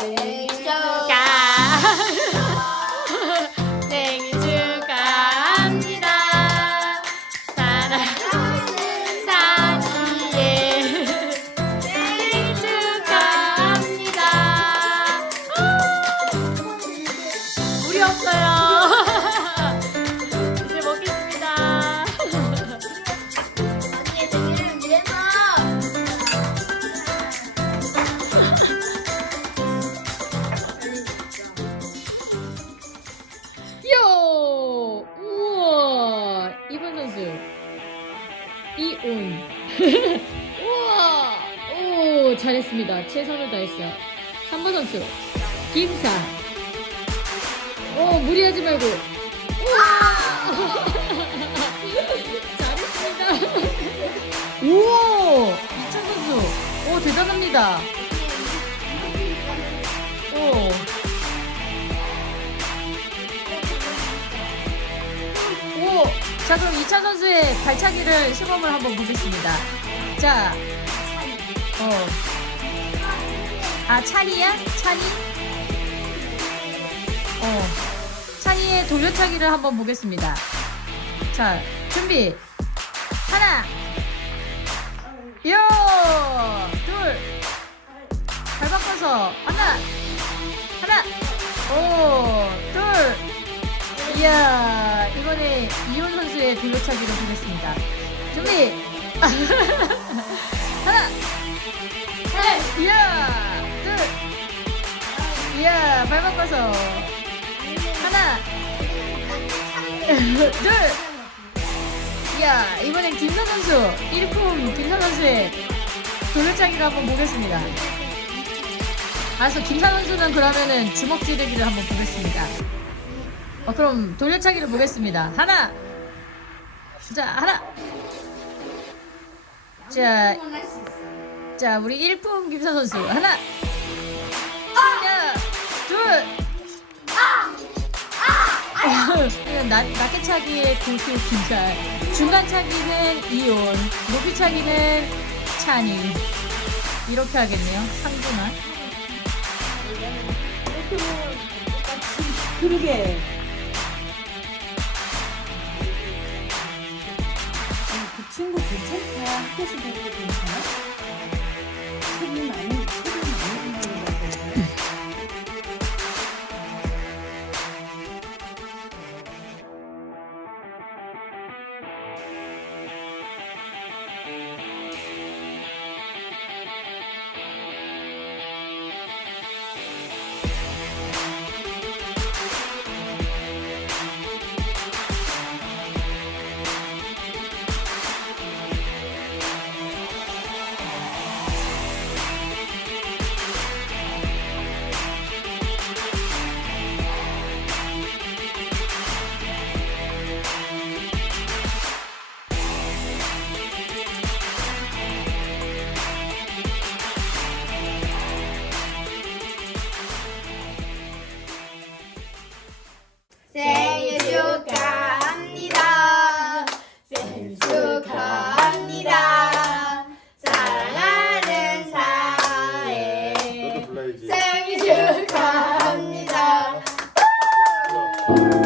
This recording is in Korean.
Sí. 온. 우와! 오, 잘했습니다. 최선을 다했어요. 3번 선수. 김사. 오, 무리하지 말고. 우와! 잘했습니다. 우와! 이찬 선수. 오, 대단합니다. 자 그럼 2차 선수의 발차기를 시범을 한번 보겠습니다. 자, 어, 아 찬이야? 찬이? 어, 찬이의 돌려차기를 한번 보겠습니다. 자, 준비. 하나, 요, 둘, 발 바꿔서 하나, 하나, 오, 둘. 이야, 이번에 이혼 선수의 돌려차기를 보겠습니다. 준비! 하나! 셋! 이야! 둘! 이야, 발 바꿔서. 하나! 둘! 이야, 이번엔 김선 선수, 일품 김선 선수의 돌려차기를 한번 보겠습니다. 알았어, 김선 선수는 그러면은 주먹 찌르기를 한번 보겠습니다. 어, 그럼 돌려차기를 보겠습니다. 하나. 자, 하나. 자. 자, 우리 일품 김선 선수. 하나. 자, 둘. 이건 낮, 낮게 차기의 고수 김살. 중간 차기는 이온. 높이 차기는 찬이. 이렇게 하겠네요. 상중한. 그러게. 친구 괜찮다. 보는 거 괜찮아? 생일